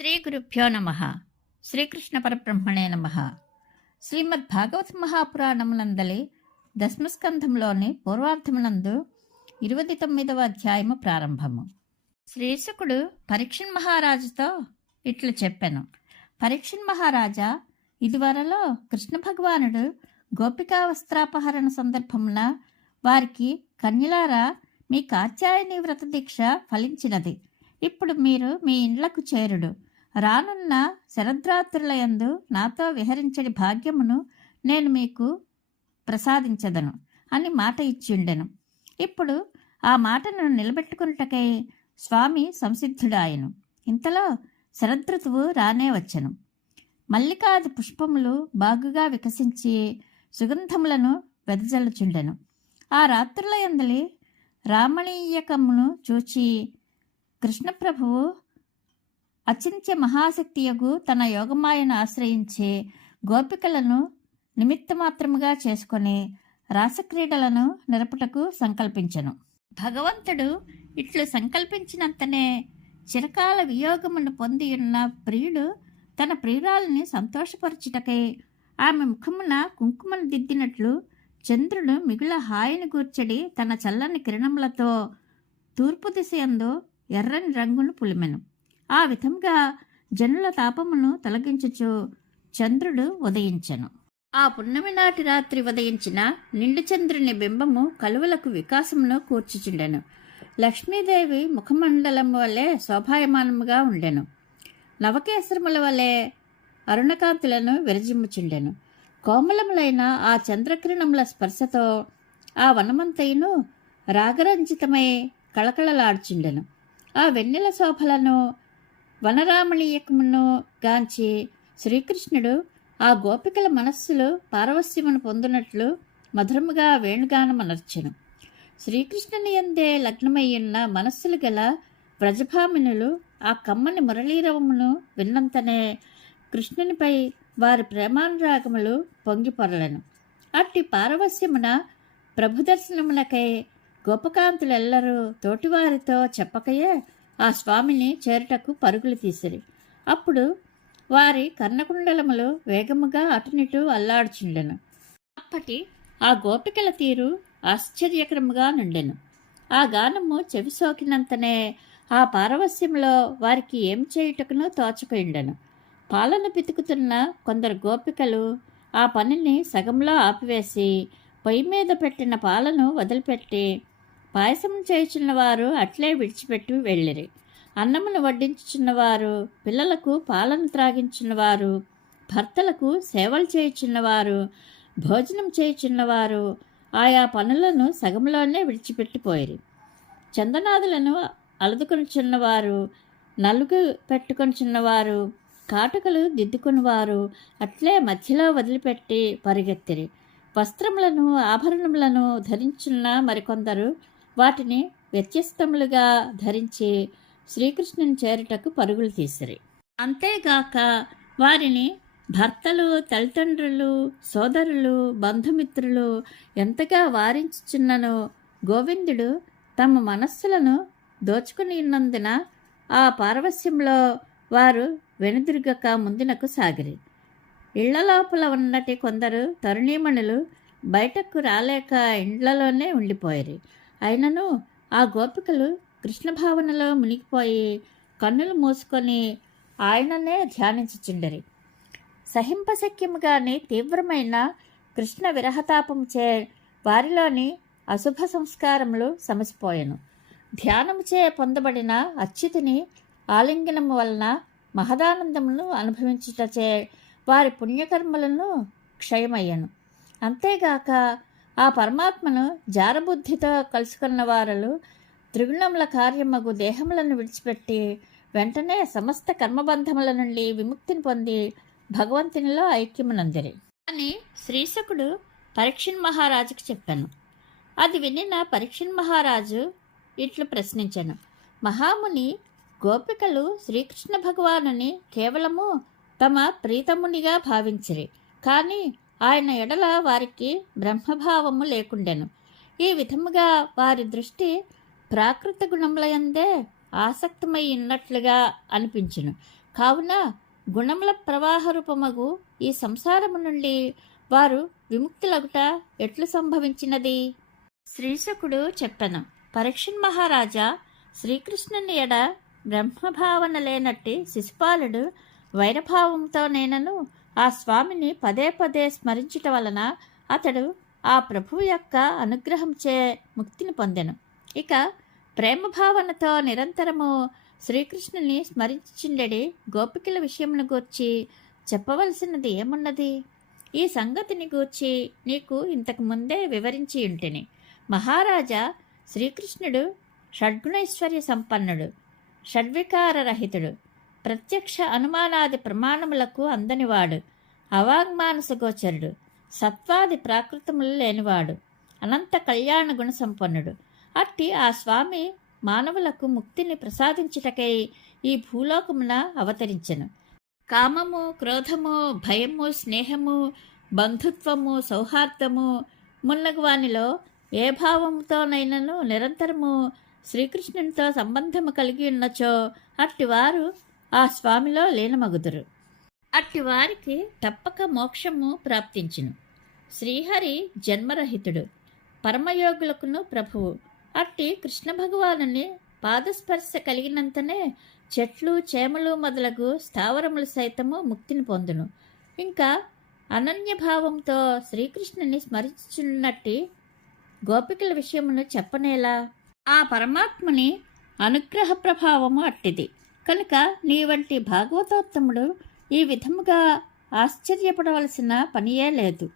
శ్రీ గురుభ్యో నమ. శ్రీకృష్ణ పరబ్రహ్మణే నమ. శ్రీమద్ భాగవత మహాపురాణమునందలి దశమస్కంధంలోని పూర్వార్థమునందు 29వ అధ్యాయము ప్రారంభము. శ్రీశుకుడు పరీక్షణ్ మహారాజుతో ఇట్లు చెప్పెను. పరీక్షణ్ మహారాజా, ఇదివరలో కృష్ణ భగవానుడు గోపికా వస్త్రాపహరణ సందర్భమున వారికి, కన్యలారా, మీ కాత్యాయని వ్రత దీక్ష ఫలించినది. ఇప్పుడు మీరు మీ ఇండ్లకు చేరుడు. రానున్న శరద్రాత్రులయందు నాతో విహరించడి భాగ్యమును నేను మీకు ప్రసాదించదను అని మాట ఇచ్చిండెను. ఇప్పుడు ఆ మాటను నిలబెట్టుకున్నటకై స్వామి సంసిద్ధుడాయను. ఇంతలో శరదృతువు రానే వచ్చెను. మల్లికాది పుష్పములు బాగుగా వికసించి సుగంధములను వెదజల్లుచుండెను. ఆ రాత్రులయందలి రామణీయకమును చూచి కృష్ణప్రభువు అచింత్య మహాశక్తియగు తన యోగమాయను ఆశ్రయించి గోపికలను నిమిత్తమాత్రముగా చేసుకొని రాసక్రీడలను నిరపుటకు సంకల్పించెను. భగవంతుడు ఇట్లు సంకల్పించినంతనే చిరకాల వియోగమును పొందియున్న ప్రియుడు తన ప్రియురాలని సంతోషపరచుటకై ఆమె ముఖమున కుంకుమను దిద్దినట్లు చంద్రుడు మిగుల హాయిని గూర్చడి తన చల్లని కిరణములతో తూర్పు దిశయందు ఎర్రని రంగును పులిమెను. ఆ విధంగా జనుల తాపమును తొలగించుచు చంద్రుడు ఉదయించెను. ఆ పున్నమి నాటి రాత్రి ఉదయించిన నిండు చంద్రుని బింబము కలువలకు వికాసమును కూర్చుచుండెను. లక్ష్మీదేవి ముఖమండలము వలె శోభాయమానముగా ఉండెను. నవకేశ్రముల వలె అరుణకాంతులను విరజిమ్ముచుండెను. కోమలములైన ఆ చంద్రకిరణముల స్పర్శతో ఆ వనమంతయును రాగరంజితమై కళకళలాడుచుండెను. ఆ వెన్నెల శోభలను వనరామణీయకమును గాంచి శ్రీకృష్ణుడు ఆ గోపికల మనస్సులు పారవస్యమును పొందినట్లు మధురముగా వేణుగానమనర్చెను. శ్రీకృష్ణుని యందే లగ్నమయ్యున్న మనస్సులు గల వ్రజభామినులు ఆ కమ్మని మురళీరవమును విన్నంతనే కృష్ణునిపై వారి ప్రేమానురాగములు పొంగిపొరలను. అట్టి పారవస్యమున ప్రభుదర్శనమునకై గోపకాంతులెల్లరూ తోటివారితో చెప్పకయే ఆ స్వామిని చేరుటకు పరుగులు తీసిరి. అప్పుడు వారి కర్ణకుండలములు వేగముగా అటునిటు అల్లాడుచుండెను. అప్పటి ఆ గోపికల తీరు ఆశ్చర్యకరముగా నుండెను. ఆ గానము చెవి సోకినంతనే ఆ పారవస్యంలో వారికి ఏం చేయుటకునో తోచకుండెను. పాలన పితుకుతున్న కొందరు గోపికలు ఆ పనిని సగంలో ఆపివేసి పొయ్యి మీద పెట్టిన పాలను వదిలిపెట్టి పాయసం చేయుచున్నవారు అట్లే విడిచిపెట్టి వెళ్ళిరి. అన్నమును వడ్డించుచున్నవారు, పిల్లలకు పాలను త్రాగించున్నవారు, భర్తలకు సేవలు చేయుచున్నవారు, భోజనం చేయుచున్నవారు ఆయా పనులను సగంలోనే విడిచిపెట్టిపోయిరి. చందనాదులను అలదుకొనిచున్నవారు, నలుగు పెట్టుకొనిచున్నవారు, కాటుకలు దిద్దుకునివారు అట్లే మధ్యలో వదిలిపెట్టి పరిగెత్తిరి. వస్త్రములను ఆభరణములను ధరించున్న మరికొందరు వాటిని వ్యత్యస్తములుగా ధరించి శ్రీకృష్ణుని చేరుటకు పరుగులు తీసిరి. అంతేగాక వారిని భర్తలు, తల్లిదండ్రులు, సోదరులు, బంధుమిత్రులు ఎంతగా వారించుచున్ననో గోవిందుడు తమ మనస్సులను దోచుకుని ఉన్నందున ఆ పారవస్యంలో వారు వెనుదిరుగక ముందునకు సాగిరి. ఇళ్ల లోపల ఉన్నటి కొందరు తరుణీమణులు బయటకు రాలేక ఇండ్లలోనే ఉండిపోయారు. అయినను ఆ గోపికలు కృష్ణ భావనలో మునిగిపోయి కన్నులు మూసుకొని ఆయననే ధ్యానించుచుండరి. సహింపశక్యముగాని తీవ్రమైన కృష్ణ విరహతాపంచే వారిలోని అశుభ సంస్కారములు సమసిపోయెను. ధ్యానముచే పొందబడిన అచ్యుతుని ఆలింగనము వలన మహదానందమును అనుభవించుటచే వారి పుణ్యకర్మలను క్షయమయ్యను. అంతేగాక ఆ పరమాత్మను జారబుద్ధితో కలుసుకున్న వారలు త్రిగుణముల కార్యమగు దేహములను విడిచిపెట్టి వెంటనే సమస్త కర్మబంధముల నుండి విముక్తిని పొంది భగవంతునిలో ఐక్యమునందిరి అని శ్రీశకుడు పరీక్షణ్ మహారాజుకు చెప్పాను. అది వినిన పరీక్షణ్ మహారాజు ఇట్లు ప్రశ్నించెను. మహాముని, గోపికలు శ్రీకృష్ణ భగవానుని కేవలము తమ ప్రీతమునిగా భావించిరి, కానీ ఆయన ఎడల వారికి బ్రహ్మభావము లేకుండెను. ఈ విధముగా వారి దృష్టి ప్రాకృత గుణములయందే ఆసక్తమై ఉన్నట్లుగా అనిపించును. కావున గుణముల ప్రవాహ రూపమగు ఈ సంసారము నుండి వారు విముక్తులగుట ఎట్లు సంభవించినది? శ్రీశకుడు చెప్పెను. పరీక్షణ్ మహారాజా, శ్రీకృష్ణుని ఎడ బ్రహ్మభావన లేనట్టి శిశుపాలుడు వైరభావంతో నేనను ఆ స్వామిని పదే పదే స్మరించుట వలన అతడు ఆ ప్రభువు యొక్క అనుగ్రహంచే ముక్తిని పొందెను. ఇక ప్రేమభావనతో నిరంతరము శ్రీకృష్ణుని స్మరించుచుండెడి గోపికల విషయమును గూర్చి చెప్పవలసినది ఏమున్నది? ఈ సంగతిని గూర్చి నీకు ఇంతకు ముందే వివరించి ఉంటిని. మహారాజా, శ్రీకృష్ణుడు షడ్గుణైశ్వర్య సంపన్నుడు, షడ్వికారరహితుడు, ప్రత్యక్ష అనుమానాది ప్రమాణములకు అందనివాడు, అవాంగ్మానస గోచరుడు, సత్వాది ప్రాకృతములు లేనివాడు, అనంత కళ్యాణ గుణ సంపన్నుడు. అట్టి ఆ స్వామి మానవులకు ముక్తిని ప్రసాదించుటకై ఈ భూలోకమున అవతరించెను. కామము, క్రోధము, భయము, స్నేహము, బంధుత్వము, సౌహార్దము మున్నగు వానిలో ఏ భావముతోనైనను నిరంతరము శ్రీకృష్ణునితో సంబంధము కలిగి ఉన్నచో అట్టివారు ఆ స్వామిలో లీనమగుదురు. అట్టివారికి తప్పక మోక్షము ప్రాప్తించును. శ్రీహరి జన్మరహితుడు, పరమయోగులకును ప్రభువు. అట్టి కృష్ణ భగవానుని పాదస్పర్శ కలిగినంతనే చెట్లు, చేమలు మొదలగు స్థావరములు సైతము ముక్తిని పొందును. ఇంకా అనన్యభావంతో శ్రీకృష్ణుని స్మరించున్నట్టి గోపికల విషయమును చెప్పనేలా? ఆ పరమాత్ముని అనుగ్రహ ప్రభావము అట్టిది కనుక నీ వంటి భాగవతోత్తముడు ఈ విధముగా ఆశ్చర్యపడవలసిన పనియే లేదు.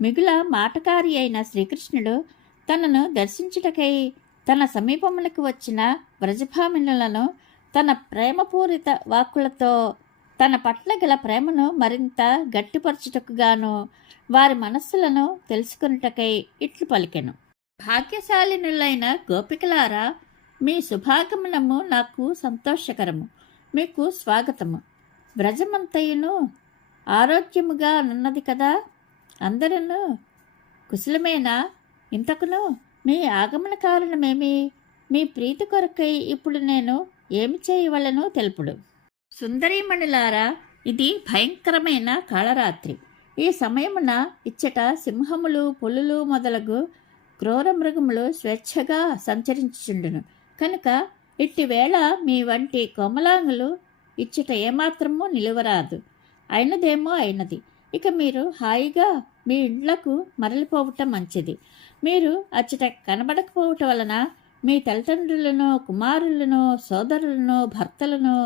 మిగుల మాటకారి అయిన శ్రీకృష్ణుడు తనను దర్శించుటకై తన సమీపములకు వచ్చిన వ్రజభామినులను తన ప్రేమపూరిత వాక్కులతో తన పట్ల గల ప్రేమను మరింత గట్టిపరచుటకుగాను వారి మనస్సులను తెలుసుకొనుటకై ఇట్లు పలికెను. భాగ్యశాలినులైన గోపికలారా, మీ శుభాగమనము నాకు సంతోషకరము. మీకు స్వాగతము. వ్రజమంతయును ఆరోగ్యముగా నున్నది కదా? అందరూ కుశలమేనా? ఇంతకును మీ ఆగమన కారణమేమి? మీ ప్రీతి కొరకై ఇప్పుడు నేను ఏమి చేయవలను తెలుపుడు. సుందరీమణులారా, ఇది భయంకరమైన కాళరాత్రి. ఈ సమయమున ఇచ్చట సింహములు, పులులు మొదలగు క్రూర మృగములు స్వేచ్ఛగా సంచరించుచుండును. కనుక ఇట్టివేళ మీ వంటి కోమలాంగులు ఇచ్చట ఏమాత్రమూ నిలువరాదు. అయినదేమో అయినది. ఇక మీరు హాయిగా మీ ఇండ్లకు మరలిపోవటం మంచిది. మీరు అచ్చట కనబడకపోవటం వలన మీ తల్లిదండ్రులను, కుమారులను, సోదరులను, భర్తలను,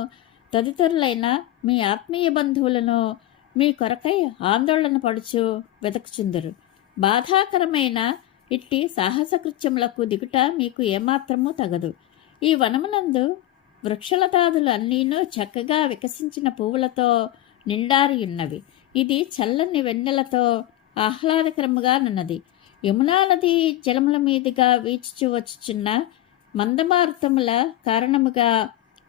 తదితరులైన మీ ఆత్మీయ బంధువులను మీ కొరకై ఆందోళన పడుచు వెతకుచుందరు. బాధాకరమైన ఇట్టి సాహసకృత్యములకు దిగుట మీకు ఏమాత్రమూ తగదు. ఈ వనమునందు వృక్షలతాదులు అన్నీనూ చక్కగా వికసించిన పువ్వులతో నిండారియున్నవి. ఇది చల్లని వెన్నెలతో ఆహ్లాదకరముగా నున్నది. యమునా నది జలముల మీదుగా వీచుచు వచ్చుచున్న మందమారుతముల కారణముగా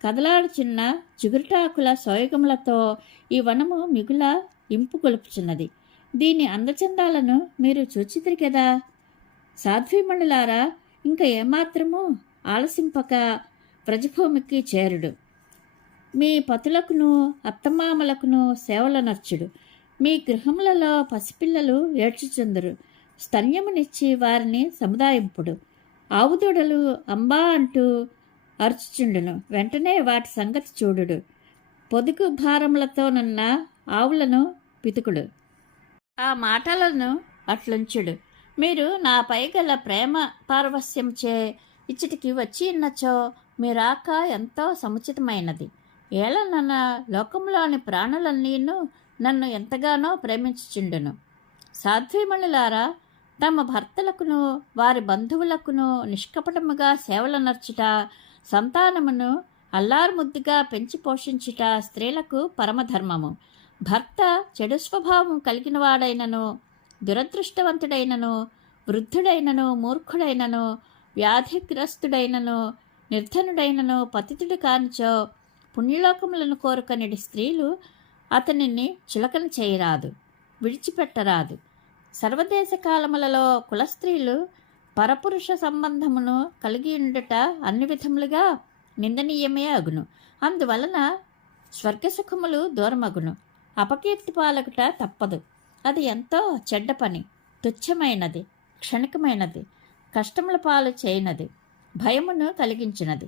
కదలాడుచున్న చిగురుటాకుల సోయగములతో ఈ వనము మిగుల ఇంపు గొలుపుచున్నది. దీని అందచందాలను మీరు చూచితిరి కదా. సాధ్వీమణులారా, ఇంకా ఏమాత్రము ఆలసింపక వ్రజభూమికి చేరుడు. మీ పతులకును అత్తమామలకును సేవలనర్చుడు. మీ గృహములలో పసిపిల్లలు ఏడ్చుచుందరు. స్తన్యమునిచ్చి వారిని సముదాయింపుడు. ఆవుదూడలు అంబా అంటూ అరుచుచుండును. వెంటనే వాటి సంగతి చూడుడు. పొదుగు భారములతోనున్న ఆవులను పితుకుడు. ఆ మాటలను అట్లుంచుడు. మీరు నాపై గల ప్రేమ పారవస్యంచే ఇచ్చటికి వచ్చి ఉన్నచో మీరాక ఎంతో సముచితమైనది. ఏలనన్న లోకంలోని ప్రాణులన్నీను నన్ను ఎంతగానో ప్రేమించుచుండును. సాధ్వీమణులారా, తమ భర్తలకును వారి బంధువులకును నిష్కపటముగా సేవలనర్చుట, సంతానమును అల్లారుముద్దుగా పెంచి పోషించుట స్త్రీలకు పరమధర్మము. భర్త చెడు స్వభావం కలిగినవాడైనను, దురదృష్టవంతుడైనను, వృద్ధుడైనను, మూర్ఖుడైనను, వ్యాధిగ్రస్తుడైనను, నిర్ధనుడైనను, పతితుడు కానిచో పుణ్యలోకములను కోరుకనిడి స్త్రీలు అతనిని చులకన చేయరాదు, విడిచిపెట్టరాదు. సర్వదేశ కాలములలో కులస్త్రీలు పరపురుష సంబంధమును కలిగి ఉండుట అన్ని విధములుగా నిందనీయమే అగును. అందువలన స్వర్గసుఖములు దూరమగును. అపకీర్తి పాలకుట తప్పదు. అది ఎంతో చెడ్డ పని, తుచ్చమైనది, క్షణికమైనది, కష్టముల పాలు చేయనది, భయమును కలిగించినది,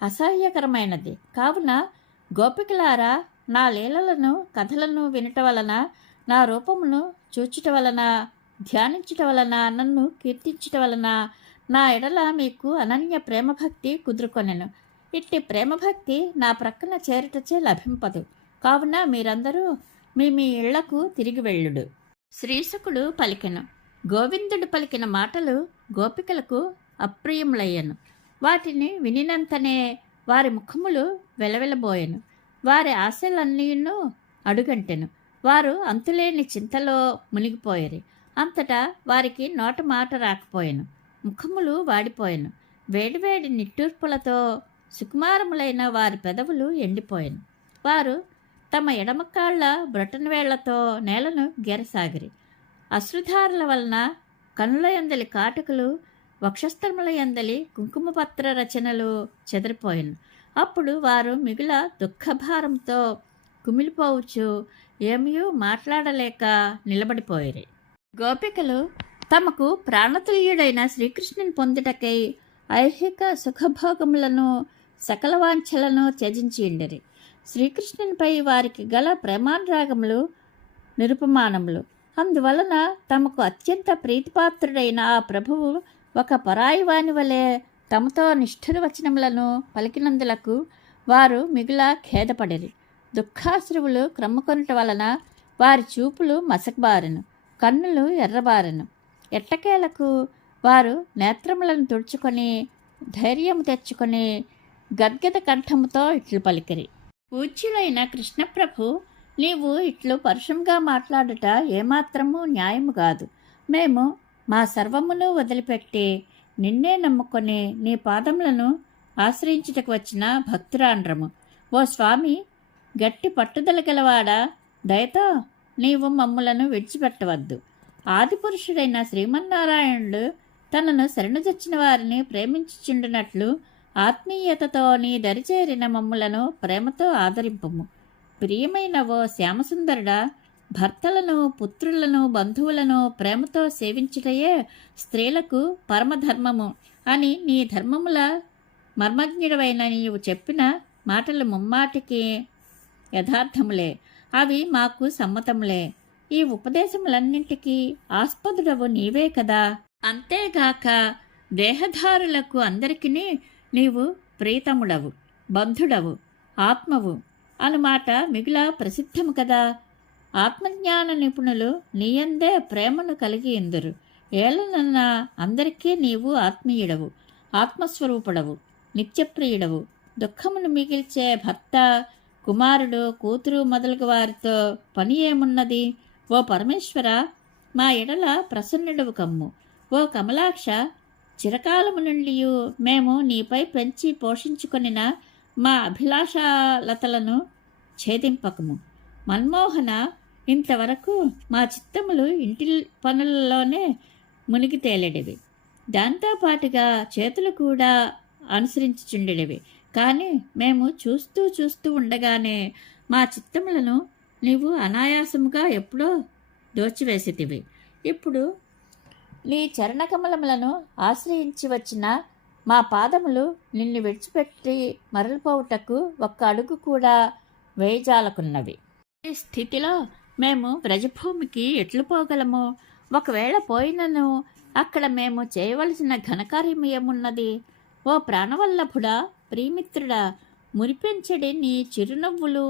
అసహ్యకరమైనది. కావున గోపికలారా, నా లీలలను కథలను వినుట వలన, నా రూపమును చూచుట వలన, ధ్యానించుట వలన, నన్ను కీర్తించుట వలన నా ఎడల మీకు అనన్య ప్రేమభక్తి కుదురుకొనెను. ఇట్టి ప్రేమభక్తి నా ప్రక్కన చేరుటచే లభింపదు. కావున మీరందరూ మీ మీ ఇళ్లకు తిరిగి వెళ్ళుడు. శ్రీశుకుడు పలికెను. గోవిందుడు పలికిన మాటలు గోపికలకు అప్రియములయ్యను. వాటిని వినినంతనే వారి ముఖములు వెలవెలబోయెను. వారి ఆశలన్నీను అడుగంటెను. వారు అంతులేని చింతలో మునిగిపోయేరు. అంతటా వారికి నోట మాట రాకపోయెను. ముఖములు వాడిపోయెను. వేడివేడి నిట్టూర్పులతో సుకుమారములైన వారి పెదవులు ఎండిపోయెను. వారు తమ ఎడమకాళ్ల బ్రొటనవేళ్లతో నేలను గెరసాగిరి. అశ్రుధారల వలన కనుల యందలి కాటుకలు, వక్షస్థలముల యందలి కుంకుమపత్ర రచనలు చెదిరిపోయెను. అప్పుడు వారు మిగుల దుఃఖభారంతో కుమిలిపోవచ్చు ఏమీ మాట్లాడలేక నిలబడిపోయిరి. గోపికలు తమకు ప్రాణతుల్యుడైన శ్రీకృష్ణుని పొందుటకై ఐహిక సుఖభోగములను సకల వాంఛలను త్యజించిండిరి. శ్రీకృష్ణునిపై వారికి గల ప్రేమానురాగములు నిరుపమానములు. అందువలన తమకు అత్యంత ప్రీతిపాత్రుడైన ఆ ప్రభువు ఒక పరాయివాని వలె తమతో నిష్ఠుర వచనములను పలికినందులకు వారు మిగుల ఖేదపడిరి. దుఃఖాశ్రువులు క్రమ్ముకొనుట వలన వారి చూపులు మసకబారెను, కన్నులు ఎర్రబారెను. ఎట్టకేలకు వారు నేత్రములను తుడుచుకొని ధైర్యము తెచ్చుకొని గద్గద కంఠముతో ఇట్లు పలికిరి. పూజ్యులైన కృష్ణప్రభు, నీవు ఇట్లు పరుషంగా మాట్లాడుట ఏమాత్రము న్యాయము కాదు. మేము మా సర్వమును వదిలిపెట్టి నిన్నే నమ్ముకొని నీ పాదములను ఆశ్రయించుటకు వచ్చిన భక్తురాండ్రము. ఓ స్వామి, గట్టి పట్టుదల గలవాడా, దయతో నీవు మమ్ములను విడిచిపెట్టవద్దు. ఆదిపురుషుడైన శ్రీమన్నారాయణుడు తనను శరణుజొచ్చిన వారిని ప్రేమించుచుండునట్లు ఆత్మీయతతో నీ దరిచేరిన మమ్ములను ప్రేమతో ఆదరింపుము. ప్రియమైన ఓ శ్యామసుందరుడా, భర్తలను, పుత్రులను, బంధువులను ప్రేమతో సేవించుటయే స్త్రీలకు పరమధర్మము అని నీ ధర్మముల మర్మజ్ఞుడవైన నీవు చెప్పిన మాటలు ముమ్మాటికి యథార్థములే. అవి మాకు సమ్మతములే. ఈ ఉపదేశములన్నింటికీ ఆస్పదుడవు నీవే కదా. అంతేగాక దేహధారులకు అందరికీ నీవు ప్రీతముడవు, బంధుడవు, ఆత్మవు అనుమాట మిగుల ప్రసిద్ధము కదా. ఆత్మజ్ఞాన నిపుణులు నీయందే ప్రేమను కలిగి ఇందురు. ఏలనన్న అందరికీ నీవు ఆత్మీయుడవు, ఆత్మస్వరూపుడవు, నిత్యప్రియుడవు. దుఃఖమును మిగిల్చే భర్త, కుమారుడు, కూతురు మొదలగు వారితో పని ఏమున్నది? ఓ పరమేశ్వర, మా ఎడల ప్రసన్నుడవు కమ్ము. ఓ కమలాక్ష, చిరకాలము నుండి మేము నీపై పెంచి పోషించుకొనిన మా అభిలాషాలతలను ఛేదింపకము. మన్మోహన, ఇంతవరకు మా చిత్తములు ఇంటి పనులలోనే మునిగి తేలెడివి. దాంతోపాటుగా చేతులు కూడా అనుసరించుచుండెడివి. కానీ మేము చూస్తూ ఉండగానే మా చిత్తములను నీవు అనాయాసముగా ఎప్పుడో దోచివేసితివి. ఇప్పుడు నీ చరణకమలములను ఆశ్రయించి వచ్చిన మా పాదములు నిన్ను విడిచిపెట్టి మరలిపోవుటకు ఒక్క అడుగు కూడా వేయజాలకున్నవి. ఈ స్థితిలో మేము వ్రజభూమికి ఎట్లు పోగలము? ఒకవేళ పోయినను అక్కడ మేము చేయవలసిన ఘనకార్యం ఏమున్నది? ఓ ప్రాణవల్లభుడా, ప్రియమిత్రుడా, మురిపించడి నీ చిరునవ్వులు,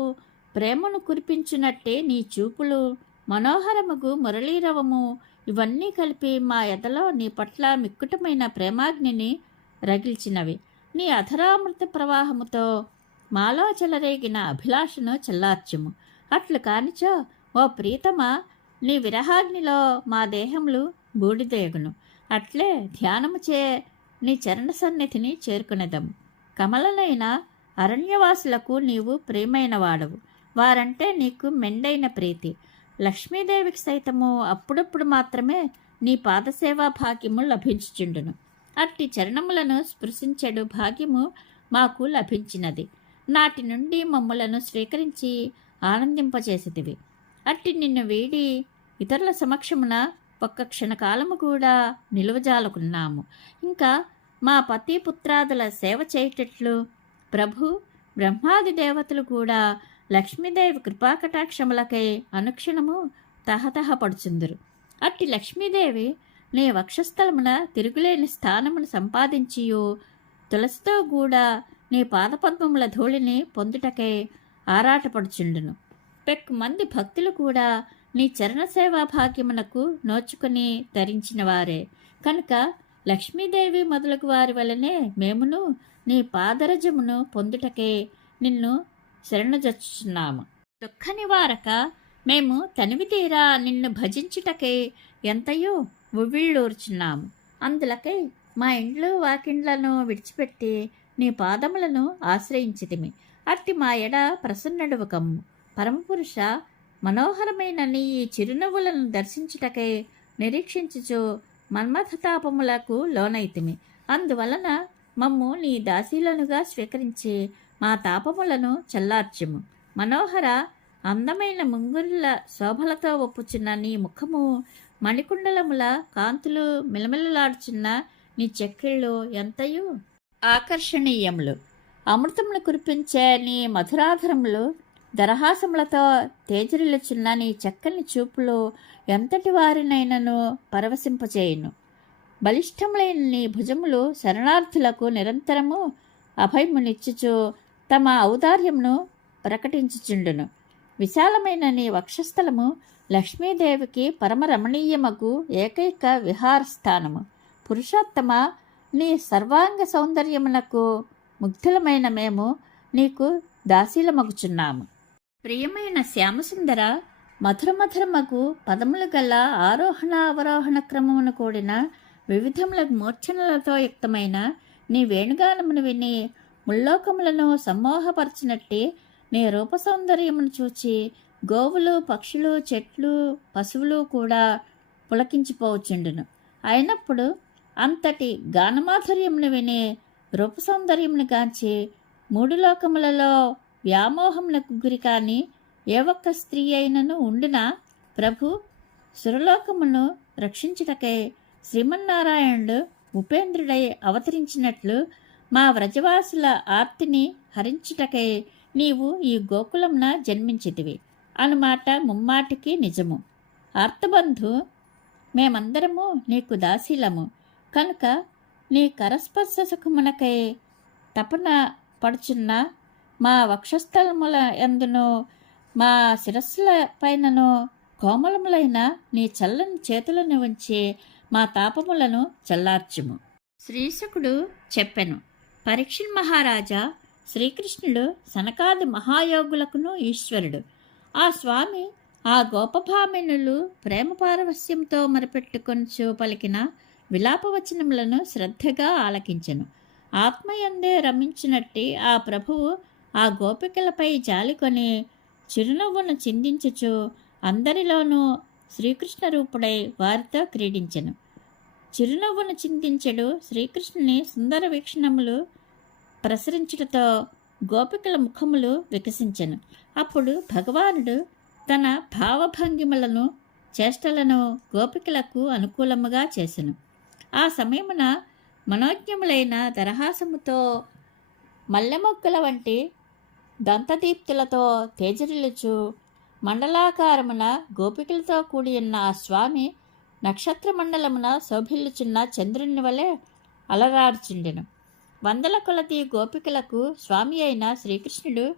ప్రేమను కురిపించినట్టే నీ చూపులు, మనోహరముగు మురళీరవము ఇవన్నీ కలిపి మా ఎదలో నీ పట్ల మిక్కుటమైన ప్రేమాగ్నిని రగిల్చినవి. నీ అధరామృత ప్రవాహముతో మాలో చెలరేగిన అభిలాషను చల్లార్చుము. అట్లు కానిచో ఓ ప్రీతమా, నీ విరహాగ్నిలో మా దేహములు బూడిదేగును. అట్లే ధ్యానముచే నీ చరణ సన్నిధిని చేరుకునేదము. కమలనైన అరణ్యవాసులకు నీవు ప్రియమైన వాడవు. వారంటే నీకు మెండైన ప్రీతి. లక్ష్మీదేవికి సైతము అప్పుడప్పుడు మాత్రమే నీ పాదసేవా భాగ్యము లభించుచుండును. అట్టి చరణములను స్పృశించెడు భాగ్యము మాకు లభించినది. నాటి నుండి మమ్ములను స్వీకరించి ఆనందింపచేసితివి. అట్టి నిన్ను వీడి ఇతరుల సమక్షమున ఒక్క క్షణకాలము కూడా నిలువజాలుకున్నాము. ఇంకా మా పతి పుత్రాదుల సేవ చేయటట్లు ప్రభు బ్రహ్మాది దేవతలు కూడా లక్ష్మీదేవి కృపాకటాక్షములకై అనుక్షణము తహతహపడుచుందురు. అట్టి లక్ష్మీదేవి నీ వక్షస్థలమున తిరుగులేని స్థానమును సంపాదించియు తులసితో కూడా నీ పాదపద్మముల ధూళిని పొందుటకై ఆరాటపడుచుండును. పెక్కుమంది భక్తులు కూడా నీ చరణసేవా భాగ్యమునకు నోచుకుని ధరించిన వారే కనుక లక్ష్మీదేవి మొదలగు వారి వలనే మేమును నీ పాదరజమును పొందుటకే నిన్ను శరణుజొచ్చుచున్నాము. దుఃఖ నివారక మేము తనివి తీరా నిన్ను భజించుటకై ఎంతయో ఉవ్విళ్ళూర్చున్నాము. అందులకై మా ఇండ్లు వాకిండ్లను విడిచిపెట్టి నీ పాదములను ఆశ్రయించితిమి. అట్టి మా ఎడ ప్రసన్నుడవు కమ్ము. పరమపురుష, మనోహరమైన నీ ఈ చిరునవ్వులను దర్శించుటకై నిరీక్షించుచు మన్మథతాపములకు లోనైతిమి. అందువలన మమ్ము నీ దాసీలనుగా స్వీకరించి మా తాపములను చల్లార్చుము. మనోహర, అందమైన ముంగురుల శోభలతో ఒప్పుచున్న నీ ముఖము, మణికుండలముల కాంతులు మిలమిలలాడుచున్న నీ చెక్కిళ్ళు ఎంతయు ఆకర్షణీయములు. అమృతములు కురిపించే నీ మధురాధరములు, దరహాసములతో తేజరిల్లుచున్న నీ చక్కని చూపులు ఎంతటి వారినైనను పరవశింపచేయును. బలిష్టములైన నీ భుజములు శరణార్థులకు నిరంతరము అభయమునిచ్చుచు తమ ఔదార్యమును ప్రకటించుచుండును. విశాలమైన నీ వక్షస్థలము లక్ష్మీదేవికి పరమరమణీయమగు ఏకైక విహారస్థానము. పురుషోత్తమ, నీ సర్వాంగ సౌందర్యమునకు ముగ్ధులమైన మేము నీకు దాసీలమగుచున్నాము. ప్రియమైన శ్యామసుందర, మధురమధురమగు పదములు గల ఆరోహణ అవరోహణ క్రమమును కూడిన వివిధముల మూర్ఛనలతో యుక్తమైన నీ వేణుగానమును విని ముల్లోకములను సమ్మోహపరచినట్టి నీ రూప సౌందర్యమును చూచి గోవులు, పక్షులు, చెట్లు, పశువులు కూడా పులకించిపోవచ్చుండును. అయినప్పుడు అంతటి గానమాధుర్యమును విని రూప సౌందర్యమును గాంచి మూడు లోకములలో వ్యామోహమునకు గురి కాని ఏ ఒక్క స్త్రీ అయినను ఉండినా ప్రభు సురలోకమును రక్షించుటకై శ్రీమన్నారాయణుడు ఉపేంద్రుడై అవతరించినట్లు మా వ్రజవాసుల ఆర్తిని హరించుటకై నీవు ఈ గోకులమున జన్మించితివి అనుమాట ముమ్మాటికి నిజము. ఆర్తబంధు, మేమందరము నీకు దాసీలము కనుక నీ కరస్పర్శ సుఖమునకై తపన పడుచున్న మా వక్షస్థలముల యందును మా శిరస్సుల పైనను కోమలములైన నీ చల్లని చేతులను ఉంచి మా తాపములను చల్లార్చుము. శ్రీశుకుడు చెప్పెను. పరీక్షిత్ మహారాజా, శ్రీకృష్ణుడు సనకాది మహాయోగులకును ఈశ్వరుడు. ఆ స్వామి ఆ గోపభామినులు ప్రేమ పారవస్యంతో మరపెట్టుకొనుచు పలికిన విలాపవచనములను శ్రద్ధగా ఆలకించెను. ఆత్మయందే రమించినట్టి ఆ ప్రభువు ఆ గోపికలపై జాలికొని చిరునవ్వును చిందించుచు అందరిలోనూ శ్రీకృష్ణ రూపుడై వారితో క్రీడించెను. చిరునవ్వును చిందించెడు శ్రీకృష్ణుని సుందర వీక్షణములు ప్రసరించుటతో గోపికల ముఖములు వికసించెను. అప్పుడు భగవానుడు తన భావభంగిమలను చేష్టలను గోపికలకు అనుకూలముగా చేసెను. ఆ సమయమున మనోజ్ఞములైన దరహాసముతో మల్లెమొగ్గల వంటి దంతదీప్తులతో తేజరిల్లుచు మండలాకారమున గోపికలతో కూడి ఉన్న ఆ స్వామి నక్షత్రమండలమున శోభిల్లుచున్న చంద్రుని వలె అలరార్చుండెను. వందల కొలది గోపికలకు స్వామి అయిన శ్రీకృష్ణుడు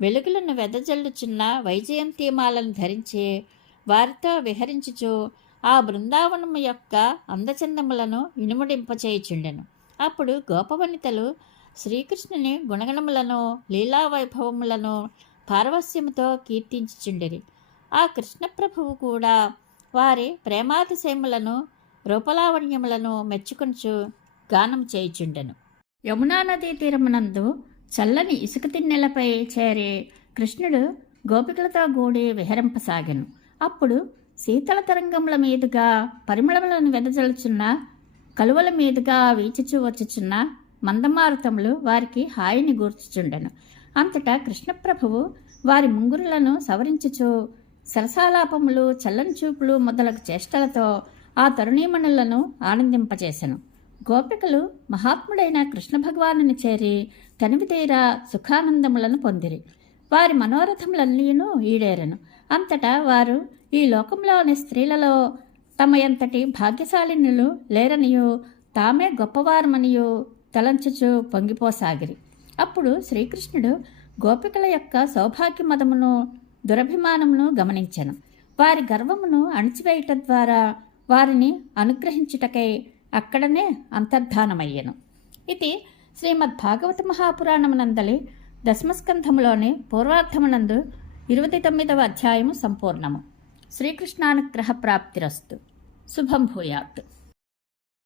వెలుగులను వెదజల్లుచున్న వైజయంతిమాలను ధరించి వారితో విహరించుచు ఆ బృందావనము యొక్క అందచందములను ఇనుముడింపచేయుచుండెను. అప్పుడు గోపవనితలు శ్రీకృష్ణుని గుణగణములను లీలావైభవములను పారవస్యముతో కీర్తించుచుండిరి. ఆ కృష్ణప్రభువు కూడా వారి ప్రేమాతిశయములను రూపలావణ్యములను మెచ్చుకొనుచు గానం చేయుచుండెను. యమునా నదీ తీరమునందు చల్లని ఇసుక తిన్నెలపై చేరి కృష్ణుడు గోపికలతో కూడి విహరింపసాగెను. అప్పుడు శీతల తరంగముల మీదుగా పరిమళములను వెదజల్లుచున్న కలువల మీదుగా వీచుచూ వచ్చుచున్న మందమారుతములు వారికి హాయిని గూర్చుచుండెను. అంతటా కృష్ణప్రభువు వారి ముంగురులను సవరించుచు సరసాలాపములు, చల్లని చూపులు మొదలగు చేష్టలతో ఆ తరుణీమణులను ఆనందింపచేసెను. గోపికలు మహాత్ముడైన కృష్ణ భగవానుని చేరి తనివితీరా సుఖానందములను పొందిరి. వారి మనోరథములన్నీను ఈడేరెను. అంతటా వారు ఈ లోకంలోని స్త్రీలలో తమ ఎంతటి భాగ్యశాలినులు లేరనియు తామే గొప్పవారమనియు తలంచుచు పొంగిపోసాగిరి. అప్పుడు శ్రీకృష్ణుడు గోపికల యొక్క సౌభాగ్యమదమును దురభిమానమును గమనించెను. వారి గర్వమును అణిచివేయుట ద్వారా వారిని అనుగ్రహించుటకై అక్కడనే అంతర్ధానమయ్యెను. ఇది శ్రీమద్భాగవత మహాపురాణమునందలి దశమస్కంధములోని పూర్వార్థమునందు 29వ అధ్యాయము సంపూర్ణము. శ్రీకృష్ణానుగ్రహ ప్రాప్తిరస్తు. శుభం భూయాత్.